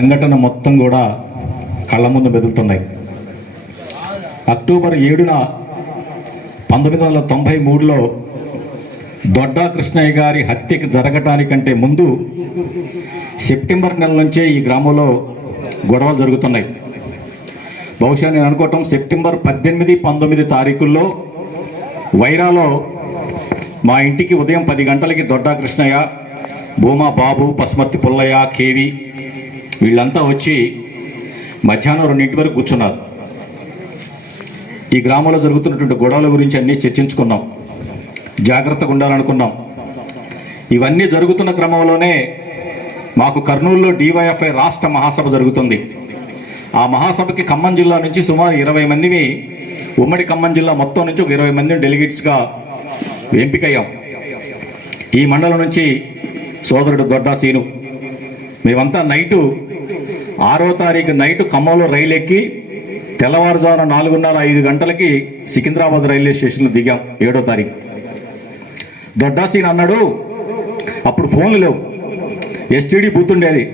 సంఘటన మొత్తం కూడా కళ్ళ ముందు మెదులుతున్నాయి. అక్టోబర్ 7న 1993లో దొడ్డా కృష్ణయ్య గారి హత్యకి జరగటానికంటే ముందు సెప్టెంబర్ నెల నుంచే ఈ గ్రామంలో గొడవలు జరుగుతున్నాయి. బహుశా నేను అనుకోవటం సెప్టెంబర్ 18, 19 తారీఖుల్లో వైరాలో మా ఇంటికి ఉదయం 10 గంటలకి దొడ్డా కృష్ణయ్య, భూమా బాబు, పసుమర్తి పుల్లయ్య, కేవి వీళ్ళంతా వచ్చి మధ్యాహ్నం 2 వరకు కూర్చున్నారు. ఈ గ్రామంలో జరుగుతున్నటువంటి గొడవల గురించి అన్నీ చర్చించుకున్నాం, జాగ్రత్తగా ఉండాలనుకున్నాం. ఇవన్నీ జరుగుతున్న క్రమంలోనే మాకు కర్నూలులో డివైఎఫ్ఐ రాష్ట్ర మహాసభ జరుగుతుంది. ఆ మహాసభకి ఖమ్మం జిల్లా నుంచి సుమారు 20 మందిని, ఉమ్మడి ఖమ్మం జిల్లా మొత్తం నుంచి ఒక 20 మందిని డెలిగేట్స్గా ఎంపికయ్యాం. ఈ మండలం నుంచి సోదరుడు దొడ్డా సీను, మేమంతా నైటు 6వ తారీఖు నైటు ఖమ్మంలో రైలు ఎక్కి తెల్లవారుజామున 4:30, 5 గంటలకి సికింద్రాబాద్ రైల్వే స్టేషన్లో దిగాం. 7వ తారీఖు దొడ్డా సీన్ అన్నాడు, అప్పుడు ఫోన్లు లేవు, ఎస్టీడీ బూత్ ఉండేది.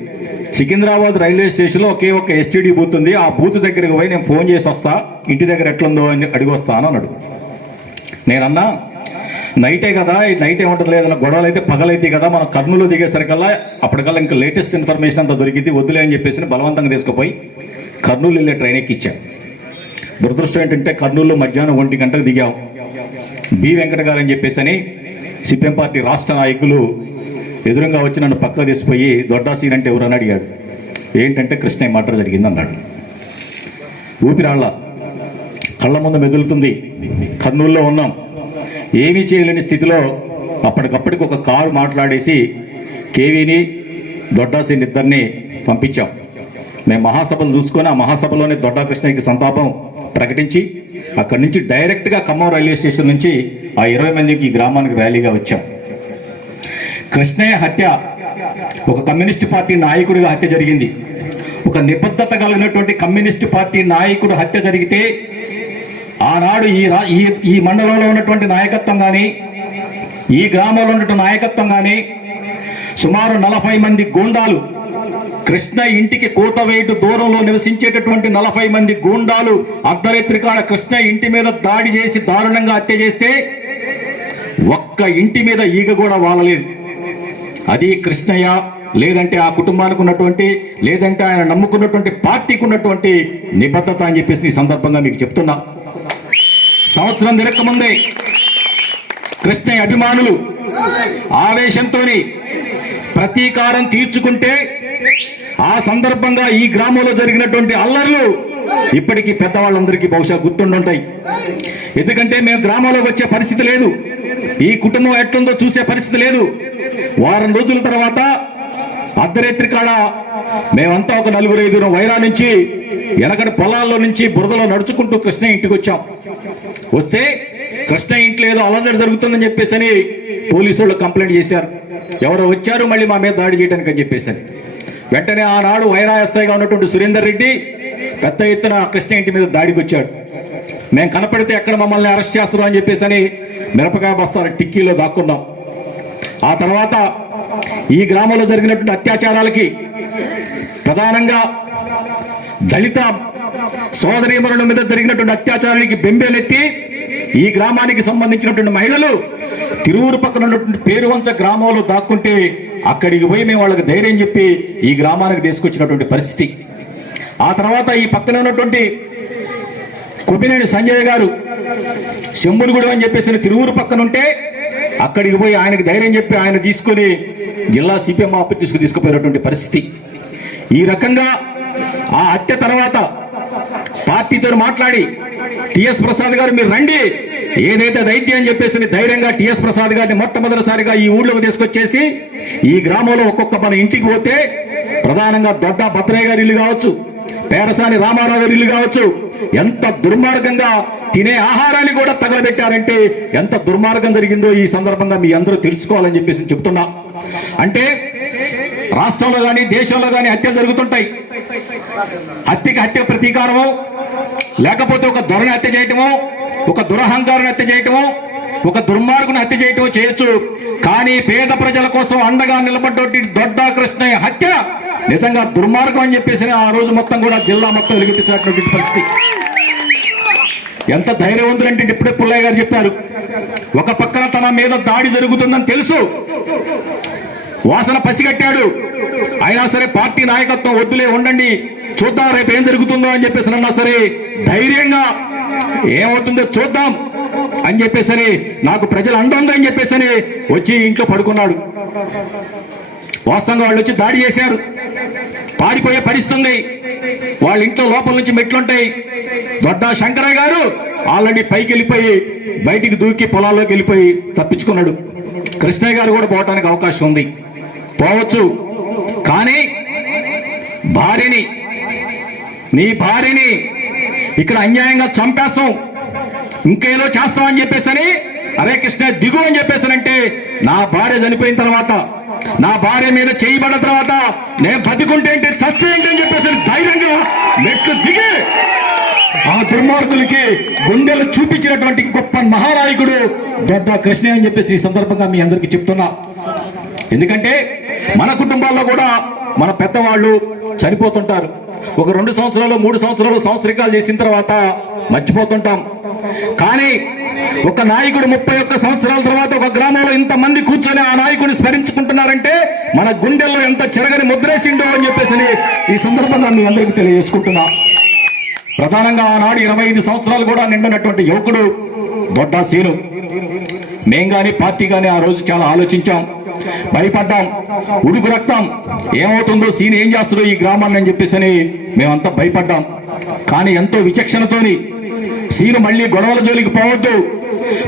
సికింద్రాబాద్ రైల్వే స్టేషన్లో ఒకే ఒక ఎస్టీడీ బూత్ ఉంది. ఆ బూత్ దగ్గరికి పోయి నేను ఫోన్ చేసి వస్తా, ఇంటి దగ్గర ఎట్లుందో అని అడిగి వస్తాను అన్నాడు. నేనన్నా, నైటే కదా, నైట్ ఏముంటుంది, లేదన్నా గొడవలు అయితే పగలైతే కదా, మనం కర్నూలు దిగేసరికల్లా అప్పటికల్లా ఇంకా లేటెస్ట్ ఇన్ఫర్మేషన్ అంతా దొరికింది, వద్దులే అని చెప్పేసి బలవంతంగా తీసుకుపోయి కర్నూలు వెళ్ళే ట్రైన్ ఎక్కిచ్చాం. దురదృష్టం ఏంటంటే కర్నూలులో మధ్యాహ్నం 1 గంటకు దిగాం. బి వెంకట గారు అని చెప్పేసి అని సిపిఎం పార్టీ రాష్ట్ర నాయకులు ఎదురుగా వచ్చి నన్ను పక్కకు తీసిపోయి దొడ్డా సీన్ అంటే ఎవరని అడిగాడు. ఏంటంటే కృష్ణయ్య మర్డర్ జరిగింది అన్నాడు. ఊపిరాళ్ళ కళ్ళ ముందు మెదులుతుంది. కర్నూలులో ఉన్నాం, ఏమీ చేయలేని స్థితిలో అప్పటికప్పటికి ఒక కారు మాట్లాడేసి కేవీని, దొడ్డా సీన్ ఇద్దరిని పంపించాం. మేము మహాసభలు చూసుకొని ఆ మహాసభలోనే దొడ్డా కృష్ణయ్యకి సంతాపం ప్రకటించి అక్కడి నుంచి డైరెక్ట్గా ఖమ్మం రైల్వే స్టేషన్ నుంచి ఆ 20 మందికి ఈ గ్రామానికి ర్యాలీగా వచ్చాం. కృష్ణయ్య హత్య ఒక కమ్యూనిస్ట్ పార్టీ నాయకుడిగా హత్య జరిగింది. ఒక నిబద్ధత కలిగినటువంటి కమ్యూనిస్ట్ పార్టీ నాయకుడు హత్య జరిగితే ఆనాడు ఈ మండలంలో ఉన్నటువంటి నాయకత్వం కానీ, ఈ గ్రామంలో ఉన్నటువంటి నాయకత్వం కానీ, సుమారు 40 మంది గూండాలు, కృష్ణ ఇంటికి కూతవేటు దూరంలో నివసించేటటువంటి 40 మంది గూండాలు అర్ధరాత్రి కాడ కృష్ణ ఇంటి మీద దాడి చేసి దారుణంగా హత్య చేస్తే ఒక్క ఇంటి మీద ఈగ కూడా వాలలేదు. అది కృష్ణయ్య, లేదంటే ఆ కుటుంబానికి ఉన్నటువంటి, లేదంటే ఆయన నమ్ముకున్నటువంటి పార్టీకి ఉన్నటువంటి నిబద్ధత అని చెప్పేసి ఈ సందర్భంగా మీకు చెప్తున్నా. సంవత్సరం తిరగకముందే కృష్ణయ్య అభిమానులు ఆవేశంతో ప్రతీకారం తీర్చుకుంటే ఆ సందర్భంగా ఈ గ్రామంలో జరిగినటువంటి అల్లర్లు ఇప్పటికీ పెద్దవాళ్ళందరికీ బహుశా గుర్తుండుంటాయి. ఎందుకంటే మేము గ్రామంలోకి వచ్చే పరిస్థితి లేదు, ఈ కుటుంబం ఎట్లుందో చూసే పరిస్థితి లేదు. వారం రోజుల తర్వాత అర్ధరాత్రి కాడ మేమంతా ఒక 4-5 వైరా నుంచి వెనకటి పొలాల్లో నుంచి బురదలో నడుచుకుంటూ కృష్ణ ఇంటికి వచ్చాం. వస్తే కృష్ణ ఇంట్లో ఏదో అలజడి జరుగుతుందని చెప్పేసి అని పోలీసు వాళ్ళు కంప్లైంట్ చేశారు. ఎవరో వచ్చారు మళ్ళీ మా మీద దాడి చేయడానికి అని చెప్పేసి. వెంటనే ఆనాడు వైరా ఎస్ఐగా ఉన్నటువంటి సురేందర్ రెడ్డి పెద్ద ఎత్తున కృష్ణ ఇంటి మీద దాడికి వచ్చాడు. మేము కనపడితే ఎక్కడ మమ్మల్ని అరెస్ట్ చేస్తారు అని చెప్పేసి అని మిరపకాయ బస్తాల టిక్కీలో దాక్కున్నాం. ఆ తర్వాత ఈ గ్రామంలో జరిగినటువంటి అత్యాచారాలకి, ప్రధానంగా దళిత సోదరీమణుల మీద జరిగినటువంటి అత్యాచారానికి బెంబేలెత్తి ఈ గ్రామానికి సంబంధించినటువంటి మహిళలు తిరువురు పక్కన ఉన్నటువంటి పేరువంచ గ్రామంలో దాక్కుంటే అక్కడికి పోయి మేము వాళ్ళకి ధైర్యం చెప్పి ఈ గ్రామానికి తీసుకొచ్చినటువంటి పరిస్థితి. ఆ తర్వాత ఈ పక్కన ఉన్నటువంటి కొప్పినేని సంజయ్ గారు శంభునిగూడెం అని చెప్పేసి తిరువురు పక్కన ఉంటే అక్కడికి పోయి ఆయనకు ధైర్యం చెప్పి ఆయన తీసుకొని జిల్లా సిపిఎం ఆఫీస్కు తీసుకుపోయినటువంటి పరిస్థితి. ఈ రకంగా ఆ హత్య తర్వాత పార్టీతో మాట్లాడి టిఎస్ ప్రసాద్ గారు మీరు రండి, ఏదైతే దైత్యం అని చెప్పేసి ధైర్యంగా టిఎస్ ప్రసాద్ గారిని మొట్టమొదటిసారిగా ఈ ఊళ్ళోకి తీసుకొచ్చేసి ఈ గ్రామంలో ఒక్కొక్క మన ఇంటికి పోతే ప్రధానంగా దొడ్డా భద్రయ్య గారి ఇల్లు కావచ్చు, పేరసాని రామారావు గారి ఇల్లు కావచ్చు, ఎంత దుర్మార్గంగా తినే ఆహారాన్ని కూడా తగలబెట్టారంటే ఎంత దుర్మార్గం జరిగిందో ఈ సందర్భంగా మీ అందరూ తెలుసుకోవాలని చెప్పేసి చెప్తున్నా. అంటే రాష్ట్రంలో కానీ దేశంలో కానీ హత్యలు జరుగుతుంటాయి. హత్యకి హత్య ప్రతీకారమో, లేకపోతే ఒక దొరని హత్య చేయటమో, ఒక దురహంకారాన్ని హత్య చేయటమో, ఒక దుర్మార్గుని హత్య చేయటమో చేయొచ్చు. కానీ పేద ప్రజల కోసం అండగా నిలబడ్డటువంటి దొడ్డా కృష్ణయ్య హత్య నిజంగా దుర్మార్గం అని చెప్పేసి ఆ రోజు మొత్తం కూడా జిల్లా మొత్తం వెలుగుతున్నటువంటి పరిస్థితి. ఎంత ధైర్యవంతులంటే ఇప్పుడే పుల్లయ్య గారు చెప్పారు, ఒక పక్కన తన మీద దాడి జరుగుతుందని తెలుసు, వాసన పసిగట్టాడు, అయినా సరే పార్టీ నాయకత్వం వద్దులే ఉండండి చూద్దాం రేపు ఏం జరుగుతుందో అని చెప్పేసి అన్నా సరే ధైర్యంగా ఏమవుతుందో చూద్దాం అని చెప్పేసరి నాకు ప్రజలు అండొందని చెప్పేసరి వచ్చి ఇంట్లో పడుకున్నాడు. వాస్తవంగా వాళ్ళు వచ్చి దాడి చేశారు, పారిపోయే పరిస్థితుంది, వాళ్ళ ఇంట్లో లోపల నుంచి మెట్లుంటాయి. దొడ్డా శంకరయ్య గారు ఆల్రెడీ పైకి వెళ్ళిపోయి బయటికి దూకి పొలాల్లోకి వెళ్ళిపోయి తప్పించుకున్నాడు. కృష్ణయ్య గారు కూడా పోవటానికి అవకాశం ఉంది, పోవచ్చు. కానీ భార్యని, నీ భార్యని ఇక్కడ అన్యాయంగా చంపేస్తాం, ఇంకేదో చేస్తామని చెప్పేసని, అరే కృష్ణ దిగు అని చెప్పేసానంటే, నా భార్య చనిపోయిన తర్వాత, నా భార్య మీద చేయబడిన తర్వాత నేను బతికుంటే ఏంటి చస్తే ఏంటి అని చెప్పేసి ధైర్యంగా మెట్లు దిగి ఆ దుర్మార్గులకి గుండెలు చూపించినటువంటి గొప్ప మహానాయకుడు దొడ్డా కృష్ణ అని చెప్పేసి ఈ సందర్భంగా మీ అందరికీ చెప్తున్నా. ఎందుకంటే మన కుటుంబాల్లో కూడా మన పెద్దవాళ్ళు చనిపోతుంటారు. ఒక 2 సంవత్సరాలు 3 సంవత్సరాలు సంవత్సరికాలు చేసిన తర్వాత మర్చిపోతుంటాం. కానీ ఒక నాయకుడు 31 సంవత్సరాల తర్వాత ఒక గ్రామంలో ఇంతమంది కూర్చొని ఆ నాయకుడిని స్మరించుకుంటున్నారంటే మన గుండెల్లో ఎంత చెరగని ముద్రేసిండో అని చెప్పేసి ఈ సందర్భంగా మీ అందరికీ తెలియజేసుకుంటున్నా. ప్రధానంగా ఆనాడు 25 సంవత్సరాలు కూడా నిండినటువంటి యువకుడు దొడ్డా సీను. మేం కానీ పార్టీ కానీ ఆ రోజు చాలా ఆలోచించాం, భయపడ్డాం, ఉడుకు రక్తం ఏమవుతుందో, సీన్ ఏం చేస్తుందో ఈ గ్రామాన్ని అని చెప్పేసి మేమంతా భయపడ్డాం. కానీ ఎంతో విచక్షణతోని సీను మళ్ళీ గొడవల జోలికి పోవద్దు,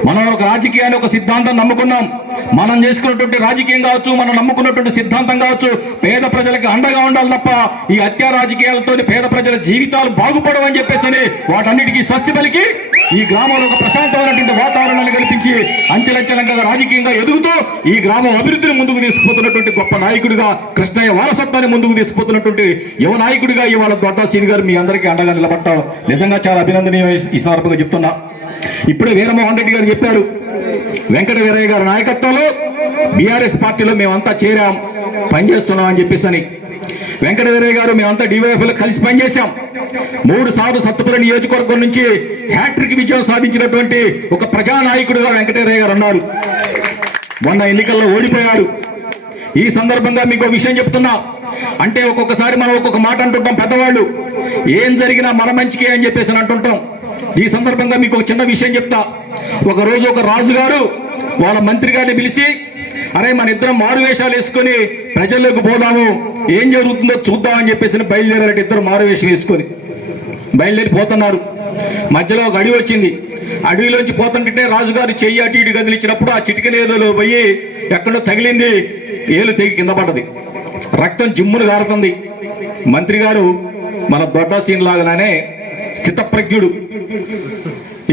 మనం ఒక రాజకీయాన్ని ఒక సిద్ధాంతం నమ్ముకున్నాం, మనం చేసుకున్నటువంటి రాజకీయం కావచ్చు, మనం నమ్ముకున్నటువంటి సిద్ధాంతం కావచ్చు, పేద ప్రజలకు అండగా ఉండాలి తప్ప ఈ హత్యా రాజకీయాలతో పేద ప్రజల జీవితాలు బాగుపడవని చెప్పేసి వాటన్నిటికీ స్వస్తి పలికి ఈ గ్రామంలో ఒక ప్రశాంతమైనటువంటి వాతావరణాన్ని కల్పించి అంచెలంచెలంగా రాజకీయంగా ఎదుగుతూ ఈ గ్రామం అభివృద్ధిని ముందుకు తీసుకుపోతున్నటువంటి గొప్ప నాయకుడిగా, కృష్ణయ్య వారసత్వాన్ని ముందుకు తీసుకుపోతున్నటువంటి యువ నాయకుడిగా ఇవాళ దొడ్డా సీన్ గారు మీ అందరికీ అండగా నిలబడటం నిజంగా చాలా అభినందనీయం. ఈ సందర్భంగా చెప్తున్నా. ఇప్పుడే వీరమోహన్ రెడ్డి గారు చెప్పారు, వెంకట వీరయ్య గారి నాయకత్వంలో బీఆర్ఎస్ పార్టీలో మేమంతా చేరాం, పనిచేస్తున్నాం అని చెప్పేసి. వెంకట వీరయ్య గారు మేమంతా డివైఎఫ్లో కలిసి పనిచేశాం. 3 సార్లు సత్తుపల్లి నియోజకవర్గం నుంచి హ్యాట్రిక్ విజయం సాధించినటువంటి ఒక ప్రజానాయకుడిగా వెంకటేరయ్య గారు ఉన్నారు. మొన్న ఎన్నికల్లో ఓడిపోయారు. ఈ సందర్భంగా మీకు విషయం చెప్తున్నా. అంటే ఒక్కొక్కసారి మనం ఒక్కొక్క మాట అంటుంటాం, పెద్దవాళ్ళు ఏం జరిగినా మన మంచికే అని చెప్పేసి అంటుంటాం. ఈ సందర్భంగా మీకు ఒక చిన్న విషయం చెప్తా. ఒకరోజు ఒక రాజుగారు వాళ్ళ మంత్రి గారిని పిలిచి, అరే మన ఇద్దరం మారువేషాలు వేసుకొని ప్రజల్లోకి పోదాము, ఏం జరుగుతుందో చూద్దాం అని చెప్పేసి బయలుదేరారంటే ఇద్దరు మారువేషం వేసుకొని బయలుదేరి పోతున్నారు. మధ్యలో ఒక అడవి వచ్చింది. అడవిలోంచి పోతుంటే రాజుగారు చెయ్యి అటు ఇటు కదిలిచ్చినప్పుడు ఆ చిటికలేదో పోయి ఎక్కడో తగిలింది, ఏలు తెగి కింద పడ్డది, రక్తం జిమ్మును గారుతుంది. మంత్రి గారు మన దొడ్డా సీన్ లాగానే స్థితప్రజ్ఞుడు,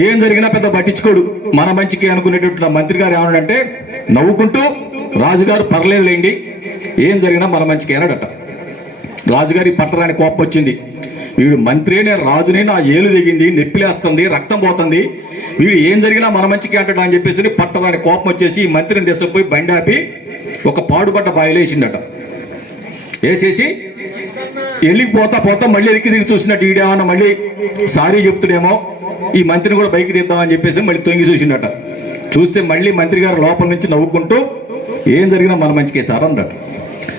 ఏం జరిగినా పెద్ద పట్టించుకోడు, మన మంచికి అనుకునేటట్టు మంత్రి గారు ఏమన్నాడంటే నవ్వుకుంటూ, రాజుగారు పర్లేదులేండి, ఏం జరిగినా మన మంచికి అన్నాడట. రాజుగారికి పట్టరాని కోపం వచ్చింది. వీడు మంత్రి, నేను రాజుని, నా ఏలు దిగింది, నెప్పిలేస్తుంది, రక్తం పోతుంది, వీడు ఏం జరిగినా మన మంచికి అంటాడు అని చెప్పేసి పట్టరాని కోపం వచ్చేసి ఈ మంత్రిని తీసుకుపోయి బండి ఆపి ఒక పాడుపడ్డ బాయిలో వేసిండట. వేసేసి వెళ్ళికి పోతా మళ్ళీ ఎక్కి దిగి చూసినట్టు ఈడేమన్నా మళ్ళీ సారీ చెప్తుడేమో, ఈ మంత్రిని కూడా బైక్ తీద్దామని చెప్పేసి మళ్ళీ తొంగి చూసిండట. చూస్తే మళ్ళీ మంత్రి గారు లోపల నుంచి నవ్వుకుంటూ ఏం జరిగినా మన మంచికే సార్ అన్నట్టు.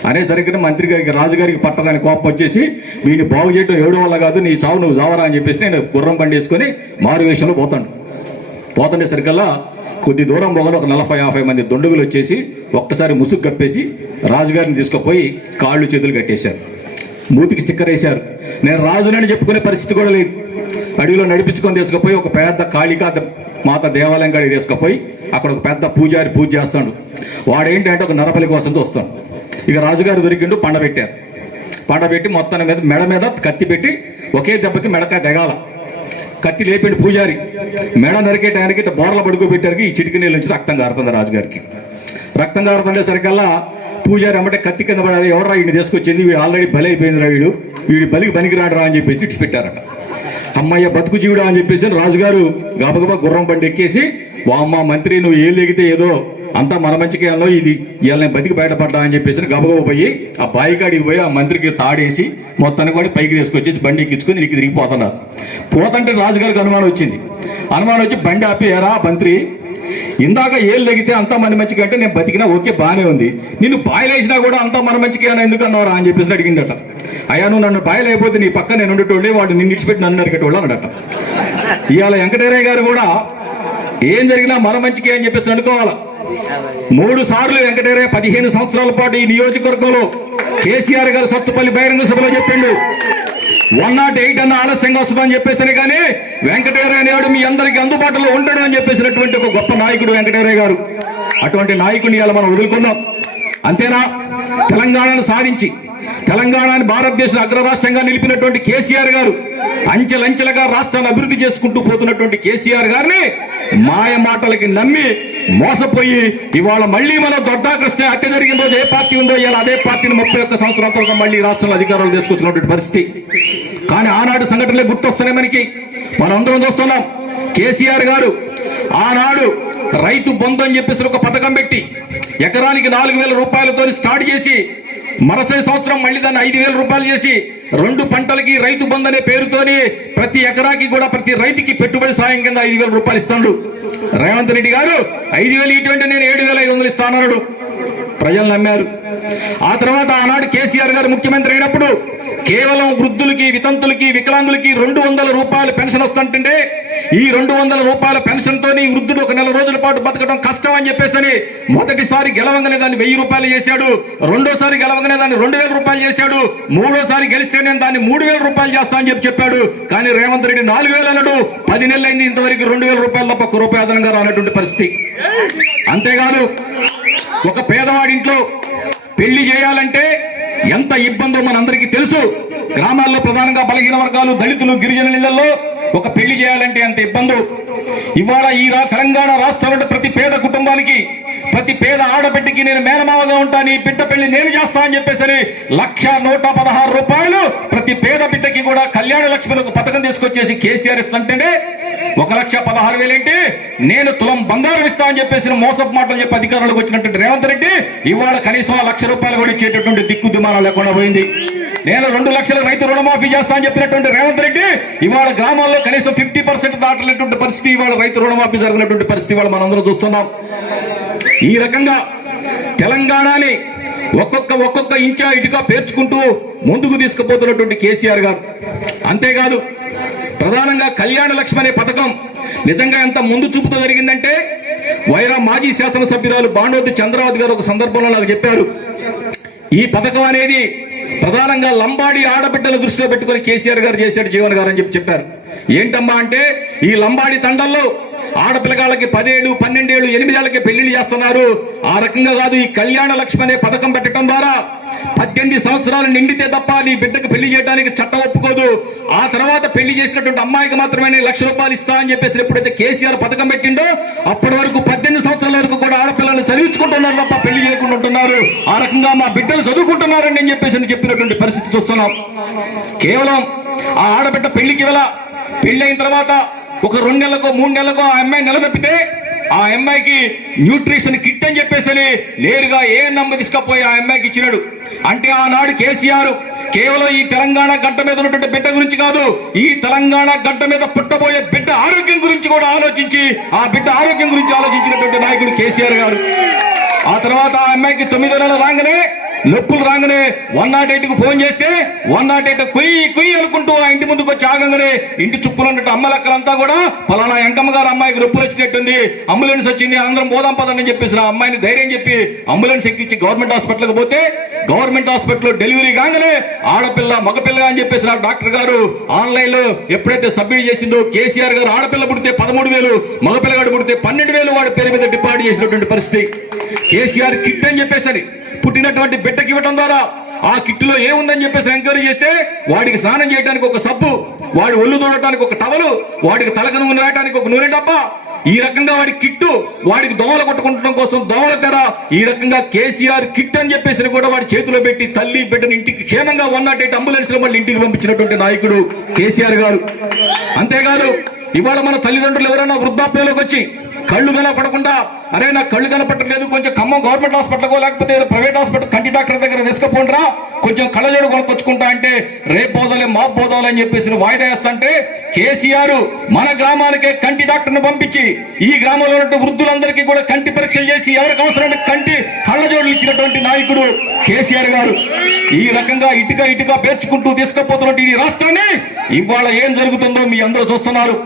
అనేసరికి మంత్రి గారికి, రాజుగారికి పట్టరాని కోపం వచ్చేసి వీడిని బాగు చేయడం ఎవడం వల్ల కాదు, నీ చావు నువ్వు చావరా అని చెప్పేసి నేను గుర్రం బండి వేసుకొని మారువేషంలో పోతుండే సరికల్లా కొద్ది దూరం పోగానే ఒక 40-50 మంది దొండుగులు వచ్చేసి ఒక్కసారి ముసుగు కప్పేసి రాజుగారిని తీసుకుపోయి కాళ్ళు చేతులు కట్టేశారు, మూతికి స్టిక్కర్ వేశారు. నేను రాజునని చెప్పుకునే పరిస్థితి కూడా లేదు. అడవిలో నడిపించుకొని తీసుకుపోయి ఒక పెద్ద కాళికా మాత దేవాలయం కాడికి తీసుకుపోయి అక్కడ ఒక పెద్ద పూజారి పూజ చేస్తాడు. వాడేంటంటే ఒక నరబలి కోసం వస్తాడు. ఇక రాజుగారు దొరికిండు, పండబెట్టారు. పండబెట్టి మొత్తాన్ని మీద మెడ మీద కత్తి పెట్టి ఒకే దెబ్బకి మెడకాయ తెగాల. కత్తి లేపిండు పూజారి, మెడ నరికే టయానికి ఇట్లా బోర్ల పడుకోబెట్టారు. ఈ చిటికి నీళ్ళ నుంచి రక్తం కారుతుంది రాజుగారికి. రక్తం కారుతుండే సరికల్లా పూజారి అమ్మటే కత్తి కింద పడాలి, ఎవరా వీడిని తీసుకొచ్చింది, వీడు ఆల్రెడీ బలి అయిపోయిందిరా, వీడి బలికి పనికిరాడరా అని చెప్పేసి ఇటు పెట్టారట. అమ్మయ్య బతుకు జీవుడా అని చెప్పేసి రాజుగారు గబగబా గుర్రం బండి ఎక్కేసి, వామ్మ మంత్రి నువ్వు ఏళ్ళు ఎగితే ఏదో అంతా మన మంచికేయాలో ఇది ఇవాళ నేను బతికి బయటపడ్డా అని చెప్పేసి గబగబా పోయి ఆ బాయికాడికి పోయి ఆ మంత్రికి తాడేసి మొత్తాన్ని కూడా పైకి తీసుకొచ్చి బండి ఎక్కించుకొని నీకు తిరిగిపోతున్నారు. పోతుంటే రాజుగారికి అనుమానం వచ్చింది. అనుమానం వచ్చి బండి ఆపి, ఎరా మంత్రి, ఇందాక ఏళ్ళు తగ్గితే అంతా మన మంచిగా అంటే నేను బతికినా ఓకే బాగానే ఉంది, నిన్ను బాయిలేసినా కూడా అంతా మన మంచిగా ఎందుకు అన్నారా అని చెప్పేసి అడిగిండట. అయ్యా నువ్వు నన్ను బాయిలైపోతే నీ పక్క నేను ఉండేటోళ్ళే, వాడు నిన్ను ఇడిచిపెట్టి నన్ను నరికేటోళ్ళు అన్నట. ఇవాళ వెంకటేరయ్య గారు కూడా ఏం జరిగినా మన మంచికే అని చెప్పేసి అనుకోవాలా. 3 సార్లు వెంకటేరయ్య 15 సంవత్సరాల పాటు ఈ నియోజకవర్గంలో కేసీఆర్ గారు సత్తుపల్లి బహిరంగ సభలో చెప్పిండు 108 అన్న ఆలస్యంగా వస్తుందని చెప్పేసి, కానీ వెంకటేరయ్య నాయుడు మీ అందరికీ అందుబాటులో ఉండడు అని చెప్పేసినటువంటి ఒక గొప్ప నాయకుడు వెంకటేరయ్య గారు. అటువంటి నాయకుడిని ఇవాళ మనం వదులుకున్నాం. అంతేనా, తెలంగాణను సాధించి తెలంగాణని భారతదేశ అగ్ర రాష్ట్రంగా నిలిపినటువంటి కేసీఆర్ గారు, అంచెలంచెలుగా రాష్ట్రాన్ని అభివృద్ధి చేసుకుంటూ పోతున్నటువంటి కేసీఆర్ గారిని మాయ మాటలకి నమ్మి మోసపోయి ఇవాళ మళ్ళీ మన దొడ్డా కృష్ణ హత్య జరిగిన రోజు ఏ పార్టీ ఉందో ఇవాళ అదే పార్టీని 31 సంవత్సరాల తర్వాత మళ్ళీ రాష్ట్రంలో అధికారాలు తీసుకొచ్చినటువంటి పరిస్థితి. కానీ ఆనాడు సంఘటనలే గుర్తొస్తున్నాయి మనకి. మనం అందరం చూస్తున్నాం. కేసీఆర్ గారు ఆనాడు రైతు బంధు అని చెప్పేసి ఒక పథకం పెట్టి ఎకరానికి 4,000 రూపాయలతో స్టార్ట్ చేసి మరుసటి సంవత్సరం మళ్ళీ దాన్ని 5,000 రూపాయలు చేసి 2 పంటలకి రైతు బంధు అనే పేరుతోని ప్రతి ఎకరాకి కూడా ప్రతి రైతుకి పెట్టుబడి సాయం కింద 5,000 రూపాయలు ఇస్తాడు. రేవంత్ రెడ్డి గారు 5,000 ఇటువంటి నేను 7,500 ఇస్తానన్నాడు. ప్రజలు నమ్మారు. ఆ తర్వాత ఆనాడు కేసీఆర్ గారు ముఖ్యమంత్రి అయినప్పుడు కేవలం వృద్ధులకి, వితంతులకి, వికలాంగులకి 200 రూపాయలు పెన్షన్ వస్తుంటే ఈ 200 రూపాయల పెన్షన్ తోని వృద్ధుడు ఒక నెల రోజుల పాటు బతకడం కష్టం అని చెప్పేసి మొదటిసారి గెలవంగానే దాన్ని 1,000 రూపాయలు చేశాడు. రెండోసారి గెలవంగానే దాన్ని 2,000 రూపాయలు చేశాడు. మూడోసారి గెలిస్తే నేను దాన్ని 3,000 రూపాయలు చేస్తా అని చెప్పాడు. కానీ రేవంత్ రెడ్డి 4,000 అన్నాడు. 10 నెలలైంది, ఇంతవరకు 2,000 రూపాయలు తప్ప 1 రూపాయి అదనంగా రానటువంటి పరిస్థితి. అంతేకాదు, ఒక పేదవాడింట్లో పెళ్లి చేయాలంటే ఎంత ఇబ్బందో మనందరికీ తెలుసు. గ్రామాల్లో ప్రధానంగా బలహీన వర్గాలు, దళితులు, గిరిజనుల ఇళ్లలో ఒక పెళ్లి చేయాలంటే ఎంత ఇబ్బందో. ఇవాళ ఈ తెలంగాణ రాష్ట్రంలో ప్రతి పేద కుటుంబానికి, ప్రతి పేద ఆడబిడ్డకి నేను మేనమావగా ఉంటాను, ఈ బిడ్డ పెళ్లి నేను చేస్తా అని చెప్పేసి 1,116 రూపాయలు ప్రతి పేద బిడ్డకి కూడా కళ్యాణ లక్ష్మిని ఒక పథకం తీసుకొచ్చేసి కేసీఆర్ ఇస్తుంటే 1,16,000 ఏంటి, నేను తులం బంగారం ఇస్తా అని చెప్పేసి మోసపు మాటలు చెప్పి అధికారంలోకి వచ్చినటువంటి రేవంత్ రెడ్డి ఇవాళ కనీసం 1,00,000 రూపాయలు కూడా ఇచ్చేటటువంటి దిక్కు దిమానం లేకుండా పోయింది. నేను 2 లక్షల రైతు రుణమాఫీ చేస్తా అని చెప్పినటువంటి రేవంత్ రెడ్డి ఇవాళ గ్రామాల్లో కనీసం 50% దాటలేటువంటి పరిస్థితి, ఇవాళ రైతు రుణమాఫీ జరిగినటువంటి పరిస్థితి ఇవాళ మనందరం చూస్తున్నాం. ఈ రకంగా తెలంగాణని ఒక్కొక్క ఇంచా ఇటుగా పేర్చుకుంటూ ముందుకు తీసుకుపోతున్నటువంటి కేసీఆర్ గారు. అంతేకాదు, ప్రధానంగా కళ్యాణ లక్ష్మి అనే పథకం నిజంగా ఎంత ముందు చూపుతో జరిగిందంటే, వైరా మాజీ శాసనసభ్యురాలు బాండోతి చంద్రావతి గారు ఒక సందర్భంలో నాకు చెప్పారు, ఈ పథకం అనేది ప్రధానంగా లంబాడి ఆడబిడ్డల దృష్టిలో పెట్టుకుని కేసీఆర్ గారు చేశాడు జీవన్ గారు అని చెప్పారు. ఏంటమ్మా అంటే, ఈ లంబాడి తండల్లో ఆడపిల్లగాళ్ళకి 10 ఏళ్ళు, 12 ఏళ్ళు, 8 ఏళ్ళకి పెళ్లిళ్ళు చేస్తున్నారు. ఆ రకంగా కాదు, ఈ కళ్యాణ లక్ష్మి అనే పథకం పెట్టడం ద్వారా 18 సంవత్సరాలు నిండితే తప్ప నీ బిడ్డకు పెళ్లి చేయడానికి చట్టం ఒప్పుకోదు. ఆ తర్వాత పెళ్లి చేసినటువంటి అమ్మాయికి మాత్రమే 1,00,000 రూపాయలు ఇస్తా అని చెప్పేసి ఎప్పుడైతే కేసీఆర్ పథకం పెట్టిండో అప్పటి వరకు 18 సంవత్సరాల వరకు కూడా ఆడపిల్లలు చదివించుకుంటున్నారు తప్ప పెళ్లి చేయకుండా ఉంటున్నారు. ఆ రకంగా మా బిడ్డలు చదువుకుంటున్నారని నేను చెప్పినటువంటి పరిస్థితి చూస్తున్నాం. కేవలం ఆ ఆడబిడ్డ పెళ్లికి పెళ్లి అయిన తర్వాత ఒక 2 నెలలకో 3 నెలలకో ఆ అమ్మాయి నిలదప్పితే ఆ అమ్మాయికి న్యూట్రిషన్ కిట్ అని చెప్పేసి నేరుగా ANM తీసుకపోయి ఆ అమ్మాయికి ఇచ్చినాడు. అంటే ఆనాడు కేసీఆర్ కేవలం ఈ తెలంగాణ గడ్డ మీద ఉన్నటువంటి బిడ్డ గురించి కాదు, ఈ తెలంగాణ గడ్డ మీద పుట్టబోయే బిడ్డ ఆరోగ్యం గురించి కూడా ఆలోచించి ఆ బిడ్డ ఆరోగ్యం గురించి ఆలోచించినటువంటి నాయకుడు కేసీఆర్ గారు. ఆ తర్వాత ఆ అమ్మాయికి 9 నెలలు రాగానే నొప్పులు రాగానే 108కు ఫోన్ చేస్తే 108 కుయ్యి అనుకుంటూ ఆ ఇంటి ముందుకు వచ్చి ఆగంగానే ఇంటి చుప్పులు ఉన్నట్టు అమ్మలక్కలంతా కూడా ఫలానా ఎంకమ్మ గారు అమ్మాయికి నొప్పులు వచ్చినట్టుంది, అంబులెన్స్ వచ్చింది, అందరం పోదాం పదని చెప్పేసి ఆ అమ్మాయిని ధైర్యం చెప్పి అంబులెన్స్ ఎక్కించి గవర్నమెంట్ హాస్పిటల్కి పోతే గవర్నమెంట్ హాస్పిటల్లో డెలివరీ కాగానే ఆడపిల్ల మగపిల్ల అని చెప్పేసి నా డాక్టర్ గారు ఆన్లైన్ లో ఎప్పుడైతే సబ్మిట్ చేసిందో కేసీఆర్ గారు ఆడపిల్ల పుడితే 13,000, మగపిల్లగాడు పుడితే 12,000 వాడి పేరు మీద డిపాజిట్ చేసినటువంటి పరిస్థితి. కేసీఆర్ కిట్ అని చెప్పేసి పుట్టినటువంటి బిడ్డకి ఇవ్వడం ద్వారా ఆ కిట్లో ఏముందని చెప్పేసి ఎంక్వైరీ చేస్తే వాడికి స్నానం చేయడానికి ఒక సబ్బు, వాడి ఒళ్ళు తోడటానికి ఒక టవలు, వాడికి తలక నూనె రాయడానికి ఒక నూనె డబ్బా, ఈ రకంగా వాడి కిట్టు, వాడికి దోమలు కొట్టుకుంటడం కోసం దోమల తెర, ఈ రకంగా కేసీఆర్ కిట్ అని చెప్పేసి కూడా వాడి చేతిలో పెట్టి తల్లి బిడ్డను ఇంటికి క్షేమంగా 108 అంబులెన్స్ లో మళ్ళీ ఇంటికి పంపించినటువంటి నాయకుడు కేసీఆర్ గారు. అంతేకాదు, ఇవాళ మన తల్లిదండ్రులు ఎవరైనా వృద్ధాప్యంలోకి వచ్చి కళ్ళు కనపడకుండా అరే నాకు కళ్ళు కనపట్టలేదు, కొంచెం ఖమ్మం గవర్నమెంట్ హాస్పిటల్కో లేకపోతే ప్రైవేట్ హాస్పిటల్ కంటి డాక్టర్ దగ్గర తీసుకుపోండిరా, కొంచెం కళ్ళజోడు కొనుక్కొచ్చుకుంటా అంటే రేపు పోదలే మా పోదాలే అని చెప్పేసి వాయిదా వేస్తంటే కేసీఆర్ మన గ్రామానికే కంటి డాక్టర్ని పంపించి ఈ గ్రామంలో ఉన్న వృద్ధులందరికీ కూడా కంటి పరీక్షలు చేసి ఎవరికి అవసరమైన కంటి కళ్ళజోడులు ఇచ్చినటువంటి నాయకుడు కేసీఆర్ గారు. ఈ రకంగా ఇటుక పేర్చుకుంటూ తీసుకుపోతున్నట్టు ఈ రాష్ట్రాన్ని ఇవాళ ఏం జరుగుతుందో మీ అందరూ చూస్తున్నారు.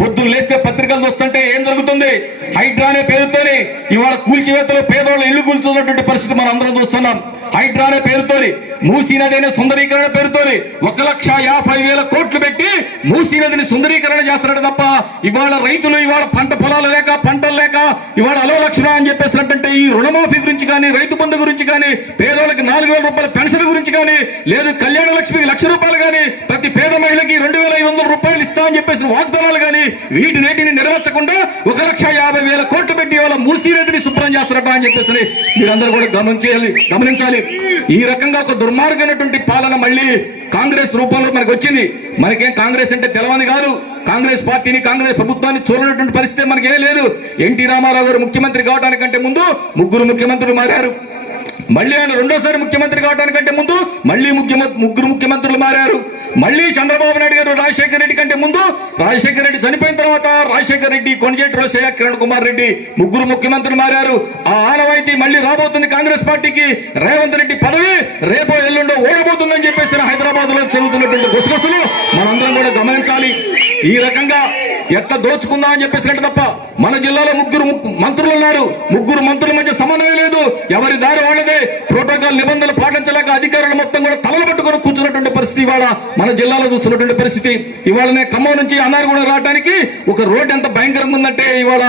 పొద్దున్న లేస్తే పత్రికలు చూస్తుంటే ఏం జరుగుతుంది? హైడ్రా అనే పేరుతోని ఇవాళ కూల్చివేతలో పేదవాళ్ళ ఇల్లు కూల్చున్నటువంటి పరిస్థితి మనం అందరం చూస్తున్నాం. హైడ్రా అనే పేరుతోని, మూసీ నది అనే సుందరీకరణ పేరుతోని 1,50,000 కోట్లు పెట్టి మూసీ నదిని సుందరీకరణ చేస్తున్నాడు తప్ప ఇవాళ రైతులు ఇవాళ పంట పొలాలు లేక పంటలు లేక ఇవాళ అలో లక్షణ అని చెప్పేసినట్టుంటే ఈ రుణమాఫీ గురించి కానీ రైతు బంధు గురించి కానీ పేదోళ్ళకి 4,000 రూపాయల పెన్షన్ గురించి కానీ లేదు కళ్యాణ లక్ష్మికి ₹1,00,000 కానీ ప్రతి పేద మహిళకి 2,500 రూపాయలు ఇస్తా అని చెప్పేసిన వాగ్దానాలు కానీ వీటిని నెరవేర్చకుండా 1,50,000 కోట్లు పెట్టి ఇవాళ మూసీ నదిని శుభ్రం చేస్తారట అని చెప్పేసి మీరందరూ కూడా గమనించాలి. ఈ రకంగా ఒక దుర్మార్గమైనటువంటి పాలన మళ్ళీ కాంగ్రెస్ రూపంలో మనకు వచ్చింది. మనకేం కాంగ్రెస్ అంటే తెలవని కాదు, కాంగ్రెస్ పార్టీని కాంగ్రెస్ ప్రభుత్వాన్ని చూడనటువంటి పరిస్థితి మనకేం లేదు. ఎన్టీ రామారావు గారు ముఖ్యమంత్రి కావడానికంటే ముందు 3 ముఖ్యమంత్రులు మారారు. మళ్ళీ ఆయన రెండోసారి ముఖ్యమంత్రి కావడానికంటే ముందు మళ్ళీ 3 ముఖ్యమంత్రులు మారారు. మళ్ళీ చంద్రబాబు నాయుడు గారు రాజశేఖర రెడ్డి కంటే ముందు, రాజశేఖర రెడ్డి చనిపోయిన తర్వాత రాజశేఖర రెడ్డి, కొణిజేటి రోసయ్య, కిరణ్ కుమార్ రెడ్డి 3 ముఖ్యమంత్రులు మారారు. ఆ ఆనవాయితీ మళ్ళీ రాబోతుంది కాంగ్రెస్ పార్టీకి. రేవంత్ రెడ్డి పదవి రేపో ఎల్లుండో ఓడబోతుందని చెప్పేసి హైదరాబాద్ లో జరుగుతున్నటువంటి గుసగుసలు మనందరం కూడా గమనించాలి. ఈ రకంగా ఎట్లా దోచుకుందా అని చెప్పేసినట్టు తప్ప మన జిల్లాలో 3 మంత్రులు ఉన్నారు. 3 మంత్రుల మధ్య సమన్వయం లేదు. ఎవరి దారి వాళ్ళదే. ప్రోటోకాల్ నిబంధనలు పాటించలేక అధికారులు మొత్తం కూడా తలలు పట్టుకొని కూర్చున్నటువంటి పరిస్థితి ఇవాళ మన జిల్లాలో చూస్తున్నటువంటి పరిస్థితి. ఇవాళనే ఖమ్మం నుంచి అన్నారగూడ రావడానికి ఒక రోడ్ ఎంత భయంకరంగా ఉందంటే ఇవాళ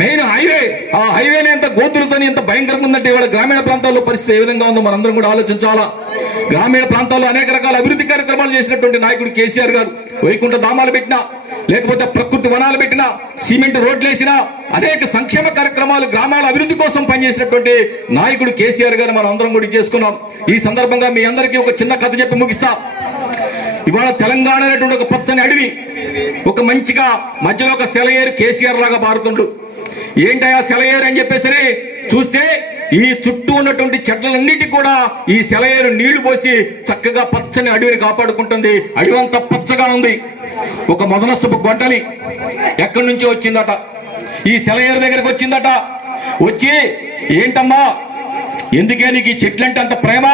మెయిన్ హైవే, ఆ హైవేనే ఎంత గోతులతోని ఎంత భయంకరంగా ఉందంటే ఇవాళ గ్రామీణ ప్రాంతాల్లో పరిస్థితి ఏ విధంగా ఉందో మనందరం కూడా ఆలోచించాలా. గ్రామీణ ప్రాంతాల్లో అనేక రకాల అభివృద్ధి కార్యక్రమాలు చేసినటువంటి నాయకుడు కేసీఆర్ గారు వైకుంఠ ధామాలు పెట్టినా లేకపోతే ప్రకృతి వనాలు పెట్టినా సిమెంట్ రోడ్లు వేసినా అనేక సంక్షేమ కార్యక్రమాలు గ్రామాల అభివృద్ధి కోసం పనిచేసినటువంటి నాయకుడు కేసీఆర్ గారు మనం అందరం కూడా చేసుకున్నాం. ఈ సందర్భంగా మీ అందరికీ ఒక చిన్న కథ చెప్పి ముగిస్తా. ఇవాళ తెలంగాణ అనేటువంటి ఒక పచ్చని అడవి, ఒక మంచిగా మధ్యలో ఒక సెలయేరు కేసీఆర్ లాగా మారుతుండు. ఏంటయా సెలయేరు అని చెప్పేసి చూస్తే ఈ చుట్టూ ఉన్నటువంటి చెట్లన్నిటికీ కూడా ఈ సెలయేరు నీళ్లు పోసి చక్కగా పచ్చని అడవిని కాపాడుకుంటుంది. అడవి అంతా పచ్చగా ఉంది. ఒక మొదలస్తపు గొడ్డలి ఎక్కడి నుంచి వచ్చిందట, ఈ సెలయేరు దగ్గరికి వచ్చిందట. వచ్చి ఏంటమ్మా ఎందుకే నీకు ఈ చెట్లంటే అంత ప్రేమ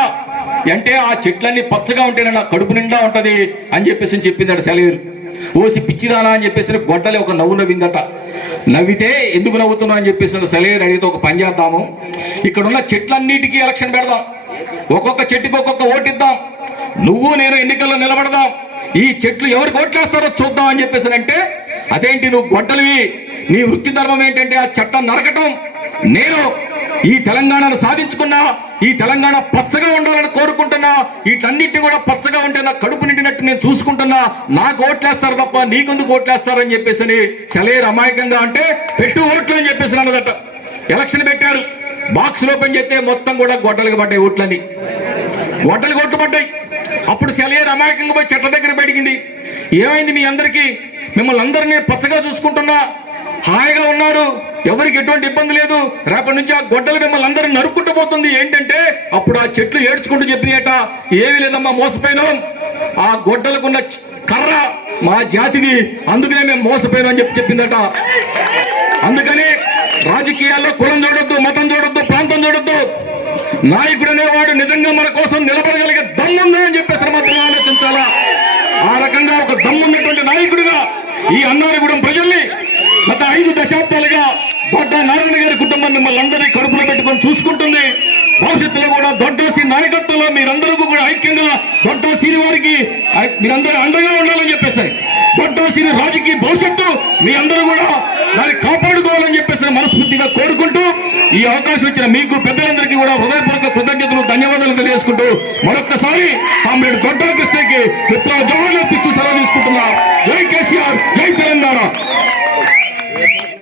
అంటే, ఆ చెట్లన్నీ పచ్చగా ఉంటేనే నా కడుపు నిండా ఉంటది అని చెప్పేసి చెప్పిందట సెలయేరు. ఓసి పిచ్చిదానా అని చెప్పేసి గొడ్డలి ఒక నవ్వు నవ్విందట. నవ్వితే ఎందుకు నవ్వుతున్నా అని చెప్పేసి సెలయేరు అడిగితే ఒక పని చేద్దాము, ఇక్కడ ఉన్న చెట్లన్నిటికీ ఎలక్షన్ పెడదాం, ఒక్కొక్క చెట్టుకి ఒక్కొక్క ఓటిద్దాం, నువ్వు నేను ఎన్నికల్లో నిలబడదాం, ఈ చెట్లు ఎవరికి ఓట్లేస్తారో చూద్దాం అని చెప్పేసి అంటే, అదేంటి నువ్వు గొడ్డలివి, నీ వృత్తి ధర్మం ఏంటంటే ఆ చట్టం నరకటం, నేను ఈ తెలంగాణను సాధించుకున్నా, ఈ తెలంగాణ పచ్చగా ఉండాలని కోరుకుంటున్నా, వీటన్నిటి కూడా పచ్చగా ఉంటే నా కడుపు నిండినట్టు నేను చూసుకుంటున్నా, నాకు ఓట్లేస్తారు తప్ప నీకెందుకు ఓట్లేస్తారని చెప్పేసి సెలయేరు అమాయకంగా అంటే పెట్టు ఓట్లు అని చెప్పేసి అన్నదట. ఎలక్షన్ పెట్టారు, బాక్స్ ఓపెన్ చేస్తే మొత్తం కూడా గొడ్డలికి పడ్డాయి, ఓట్లని గొడ్డలు ఓట్లు పడ్డాయి. అప్పుడు సెలయేరు అమాయకంగా పోయి చెట్ల దగ్గర పెరిగింది. ఏమైంది మీ అందరికీ, మిమ్మల్ని అందరినీ పచ్చగా చూసుకుంటున్నా, హాయిగా ఉన్నారు, ఎవరికి ఎటువంటి ఇబ్బంది లేదు, రేపటి నుంచి ఆ గొడ్డలు మిమ్మల్ని అందరూ నరుక్కుంటూ పోతుంది ఏంటంటే, అప్పుడు ఆ చెట్లు ఏడ్చుకుంటూ చెప్పినట, ఏమీ లేదమ్మా మోసపోయినాం, ఆ గొడ్డలకున్న కర్ర మా జాతిది, అందుకనే మేము మోసపోయినాం అని చెప్పిందట. అందుకని రాజకీయాల్లో కులం చూడొద్దు, మతం చూడొద్దు, ప్రాంతం చూడొద్దు, నాయకుడు అనేవాడు నిజంగా మన కోసం నిలబడగలిగే దమ్ముందా అని చెప్పేసి మాత్రం ఆలోచించాలా. ఆ రకంగా ఒక దమ్మున్నటువంటి నాయకుడిగా ఈ అన్నారగూడెం ప్రజల్ని గత 5 దశాబ్దాలుగా దొడ్డ నారాయణ గారి కుటుంబం మిమ్మల్ని అందరినీ కడుపులో పెట్టుకొని చూసుకుంటుంది. భవిష్యత్తులో కూడా దొడ్డోసి నాయకత్వంలో మీరందరూ కూడా ఐక్యంగా దొడ్డోసిని వారికి మీరందరూ అండగా ఉండాలని చెప్పేసి, దొడ్డోసిని రాజకీయ భవిష్యత్తు మీ అందరూ కూడా దాన్ని కాపాడుకోవాలని చెప్పేసి మనస్ఫూర్తిగా కోరుకుంటూ, ఈ అవకాశం ఇచ్చిన మీకు పెద్దలందరికీ కూడా హృదయపూర్వక కృతజ్ఞతలు, ధన్యవాదాలు తెలియజేసుకుంటూ మరొక్కసారి కామ్రేడ్ దొడ్డ